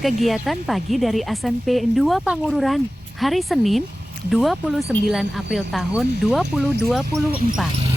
Kegiatan pagi dari ASN P2 Pangururan, hari Senin, 29 April tahun 2024.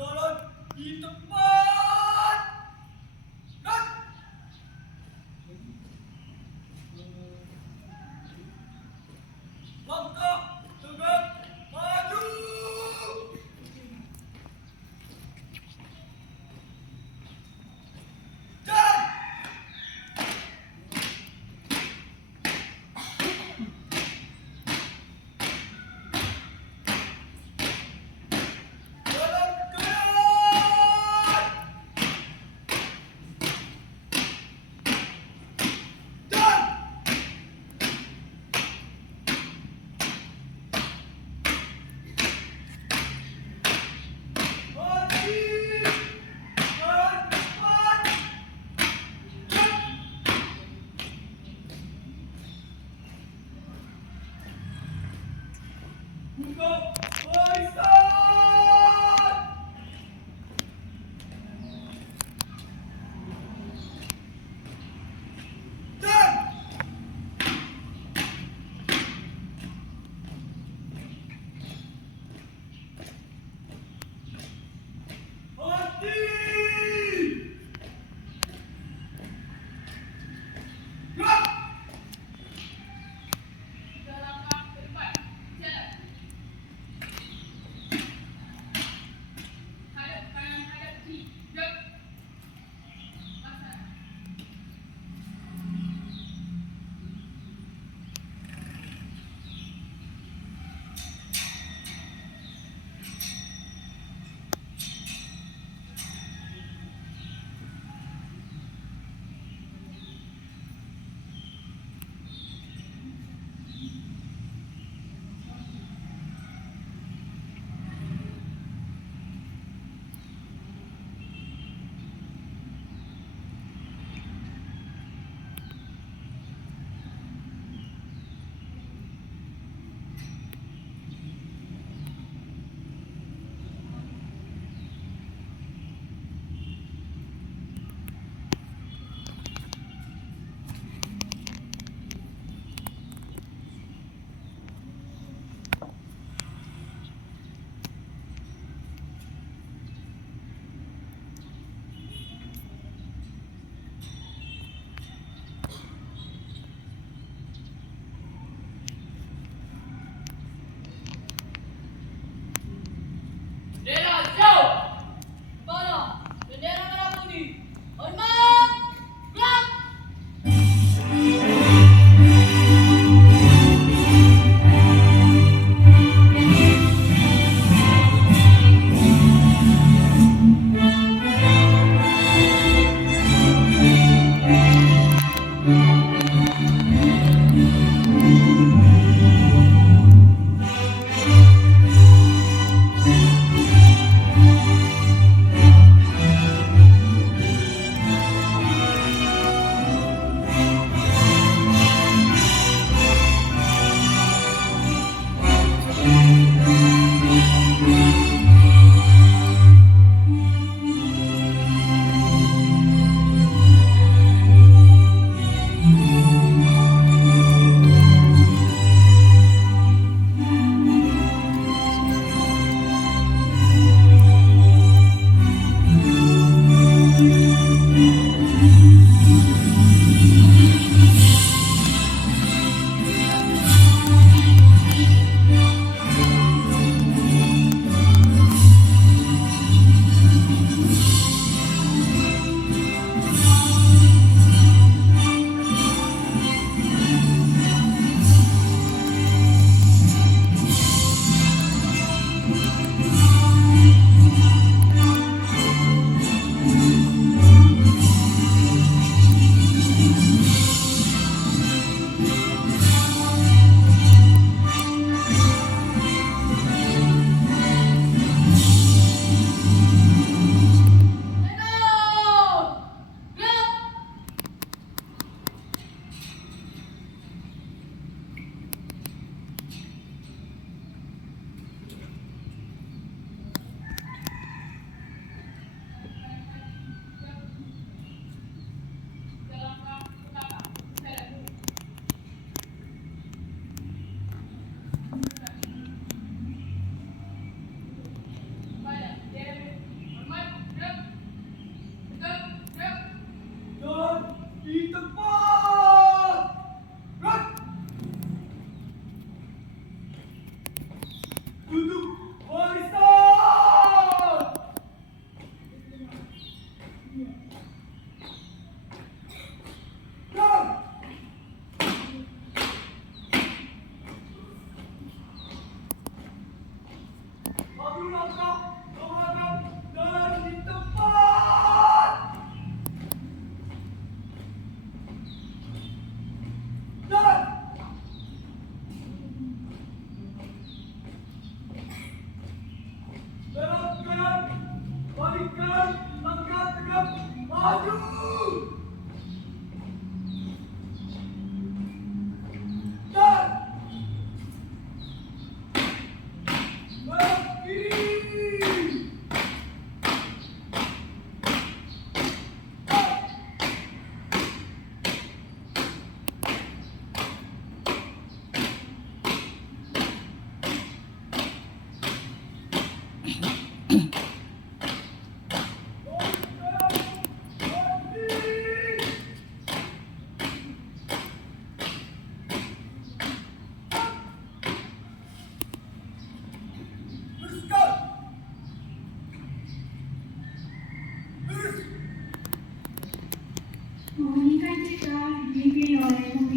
Jalan di tempat. Dan langkah tegak maju. Jalan. Jalan kanan. Dan maju. Jalan cepat. Dan buka barisan. Dan mati. Gerak. Bendera hijau, kepala, bendera merah putih. Hormat, gerak.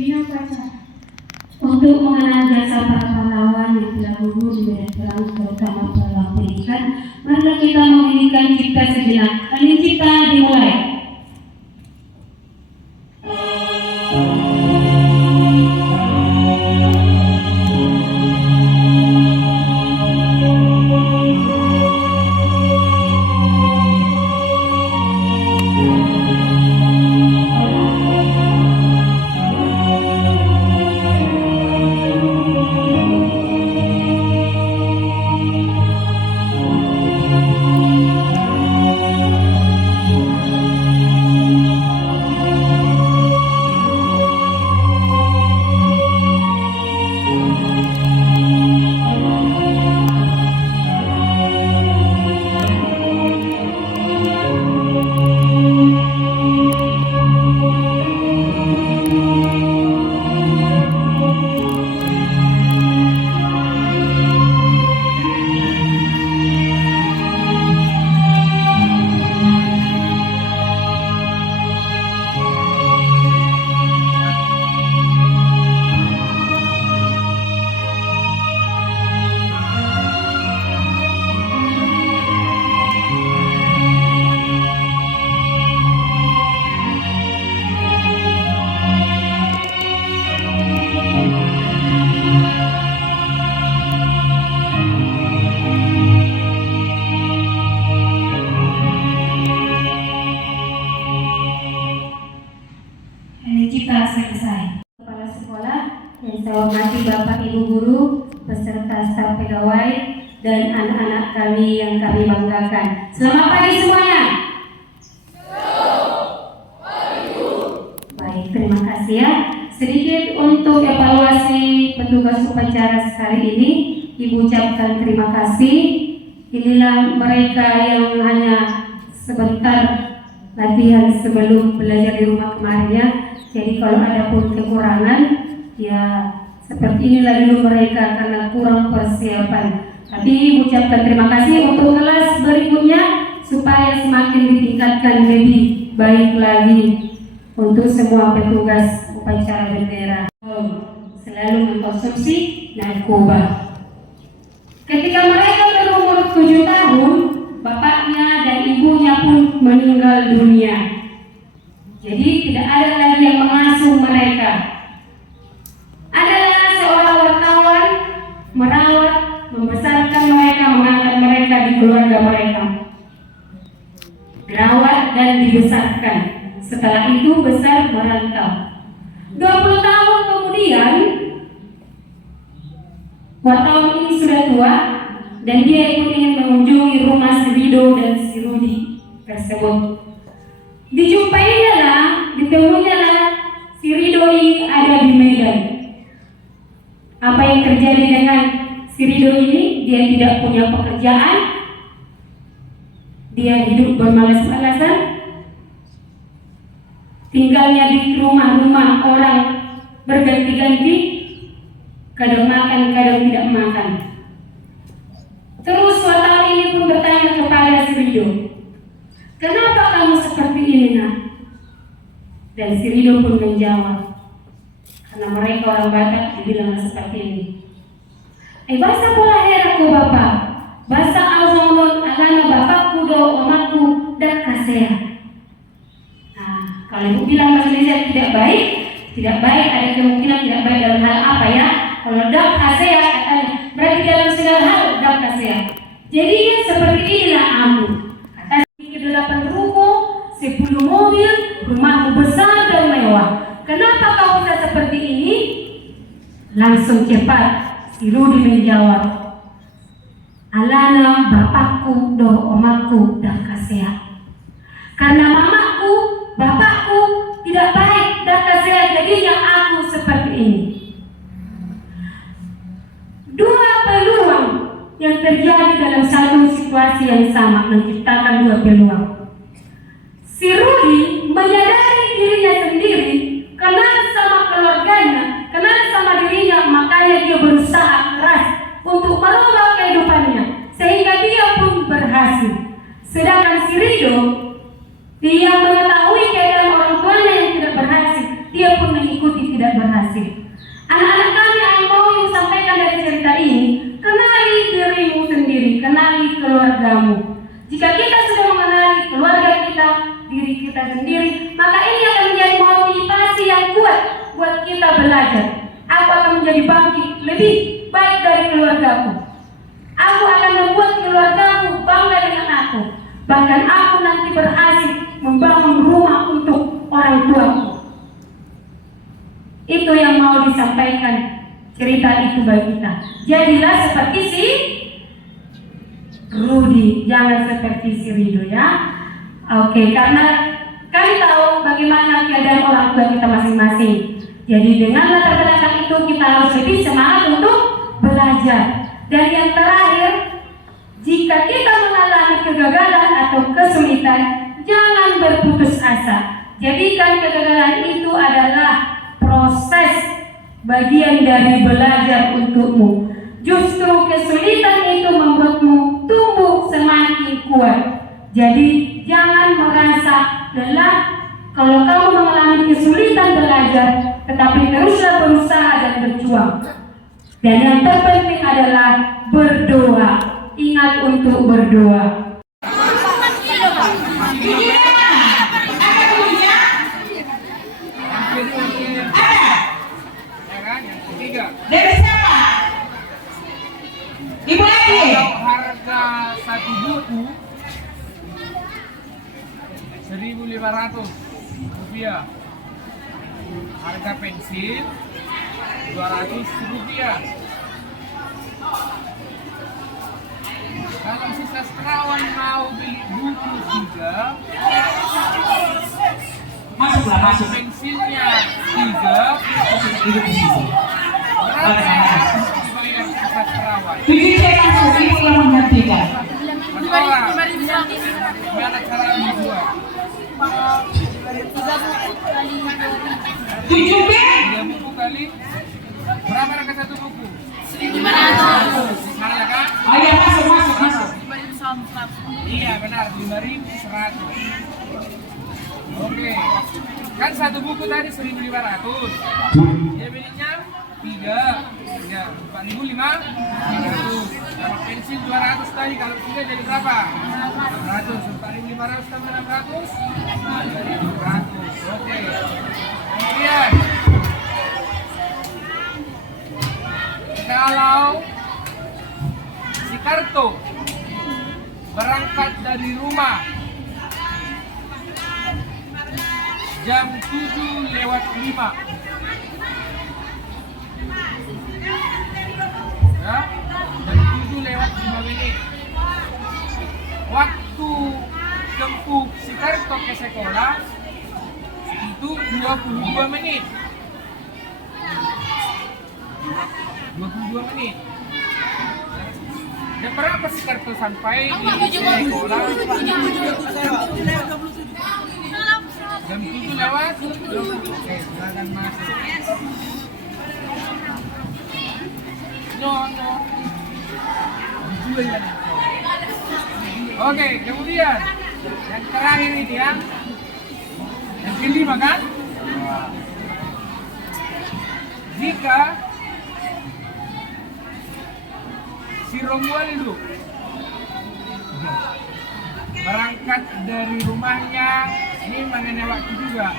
Bina upacara untuk mengenal jasa para pahlawan yang telah gugur di medan perang, terutama pahlawan pendidikan. Mari kita menyanyikan cipta sejenak. Hening cipta dimulai. Kita selesai. Kepala sekolah yang saya hormati Bapak Ibu guru, beserta staf pegawai dan anak-anak kami yang kami banggakan. Selamat pagi semuanya. Baik, terima kasih ya. Sedikit untuk evaluasi petugas upacara hari ini, Ibu ucapkan terima kasih. Inilah mereka yang hanya sebentar latihan sebelum belajar di rumah kemarinnya. Jadi kalau ada pun kekurangan, ya seperti inilah dulu mereka karena kurang persiapan. Tapi ucapkan terima kasih untuk kelas berikutnya supaya semakin ditingkatkan lebih baik lagi untuk semua petugas upacara bendera. Selalu mengkonsumsi narkoba. Ketika mereka berumur 7 tahun, bapaknya dan ibunya pun meninggal dunia. Jadi tidak ada lagi yang mengasuh mereka. Adalah seorang wartawan merawat, membesarkan mereka, mengangkat mereka di keluarga mereka. Dirawat dan dibesarkan. Setelah itu besar merantau. 20 tahun kemudian, wartawan ini sudah tua dan dia pun ingin mengunjungi rumah si Rido dan si Rudi tersebut. Dijumpainya lah, ditemuinya lah si Rido ini ada di Medan. Apa yang terjadi dengan si Rido ini? Dia tidak punya pekerjaan, dia hidup bermalas-malasan, tinggalnya di rumah-rumah orang berganti-ganti, kadang makan, kadang tidak makan. Terus wartawan ini pun bertanya kepada si Rido, "Kenapa kamu seperti ini, nak?" Dan si Rido pun menjawab, "Karena mereka orang Batak dibilang seperti ini." Bahasa pola heraku bapak, bahasa awamon alana bapakku do omakku dan kasea. Nah, kalau ibu bilang bahasa Indonesia tidak baik ada kemungkinan tidak baik dalam hal apa ya? Kalau dak kasea katanya berarti dalam segala hal dak kasea. Jadi seperti inilah aku. Kata ke-8 ruko, 10 mobil, rumahmu besar dan mewah. Kenapa kau bisa seperti ini? Langsung cepat si Rudi menjawab, "Alana bapakku do omakku dan kasea. Karena mamaku, bapakku tidak baik dan kasea, jadinya aku seperti ini." Dua peluang yang terjadi dalam satu situasi yang sama menciptakan dua peluang. Si Rudi menyadari dirinya sendiri, kenal sama keluarganya, kenal sama dirinya, makanya dia berusaha keras untuk merubah kehidupannya sehingga dia pun berhasil. Sedangkan si Rido, dia mengetahui keadaan orang tuanya yang tidak berhasil, dia pun mengikuti tidak berhasil. berhasil. Anak-anak kami yang mau sampaikan dari cerita ini, kenali dirimu sendiri, kenali keluargamu. Jika kita sudah mengenali keluarga kita, diri kita sendiri, maka ini akan menjadi motivasi yang kuat buat kita belajar. Aku akan menjadi bangkit lebih baik dari keluargaku. Aku akan membuat keluargaku bangga dengan aku. Bahkan aku nanti berhasil membangun rumah untuk orang tuaku. Itu yang mau disampaikan cerita itu bagi kita. Jadilah seperti si Rudy, jangan seperti si Rido ya. Oke, karena kami tahu bagaimana keadaan orang tua kita masing-masing. Jadi dengan latar belakang itu kita harus lebih semangat untuk belajar. Dan yang terakhir, jika kita mengalami kegagalan atau kesulitan, jangan berputus asa. Jadikan kegagalan itu adalah proses bagian dari belajar untukmu. Justru kesulitan itu membuatmu tumbuh semakin kuat. Jadi jangan merasa lelah kalau kamu mengalami kesulitan belajar, tetapi teruslah berusaha dan berjuang. Dan yang terpenting adalah berdoa. Ingat untuk berdoa. Dari siapa? Ibu lagi. Kalau harga satu buku 1.500 rupiah, harga pensil 200 rupiah. Kalau si sastrawan mau beli buku 3, Masuklah, masuk. pensilnya 3, Duduk di sini. berapa dibayar si sastrawan? Begini saya masuk, ibu yang menghentikan. Berapa? Gimana cara dibuat? 7 B. 3 buku kali berapa harga satu buku? 1.500. Salah kan? Oh iya, masuk, masuk, masuk. Iya benar, 5.100. Oke, kan satu buku tadi 1.500. Dia belinya 3, ya 4.500. Kalau pensil 200 tadi, kalau 3 jadi berapa? 600. 4.500 tambah 600, 2.700. Oke. Kemudian kalau si Karto berangkat dari rumah jam 7:05, ya, jam 7:05. Waktu tempuh si Karto ke sekolah itu 22 menit. 22 menit. Dan berapa si Karto sampai di sekolah? Jam 7 lewat. Oke, silakan masuk. No. Dijual ya. Oke, kemudian yang terakhir ini ya. Yang kelima kan? Jika si Romualdo berangkat dari rumahnya, ini mengenai waktu juga,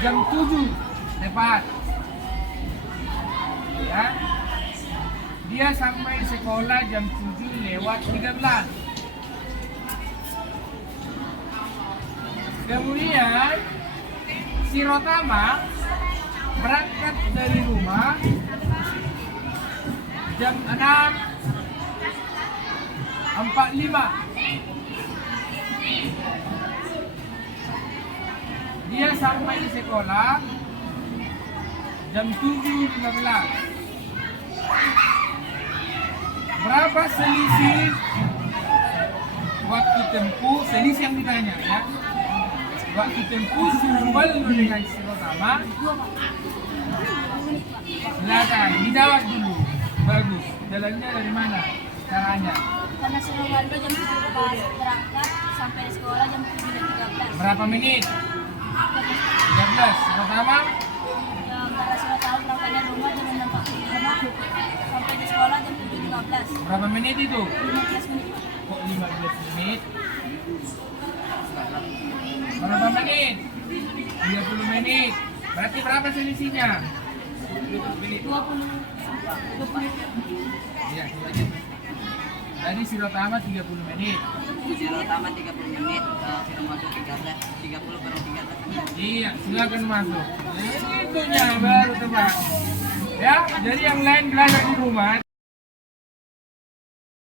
jam 7 tepat, ya, dia sampai sekolah jam 7:13. Kemudian si Rotama berangkat dari rumah jam 6:45. Dia sampai di sekolah jam 7:15. Berapa selisih waktu tempuh, selisih yang ditanya ya, waktu tempuh si Romualdo dengan si Rotama? Silakan dijawab dulu. Bagus. Jalannya dari mana? Caranya? Karena si Romualdo jam 7 berangkat sampai di sekolah jam 7:13. Berapa menit? 13. Rotama? Karena si Rotama Berapa menit itu? 15 menit. Kok 15 menit? Berapa menit? 30 menit. Berarti berapa selisihnya? 20. Iya, tadi sirop tamat 30 menit. Siro tamat 30 menit, siro masuk 30 baru 13. Iya, silakan masuk. Itunya baru tebak. Ya, jadi yang lain belajar di rumah.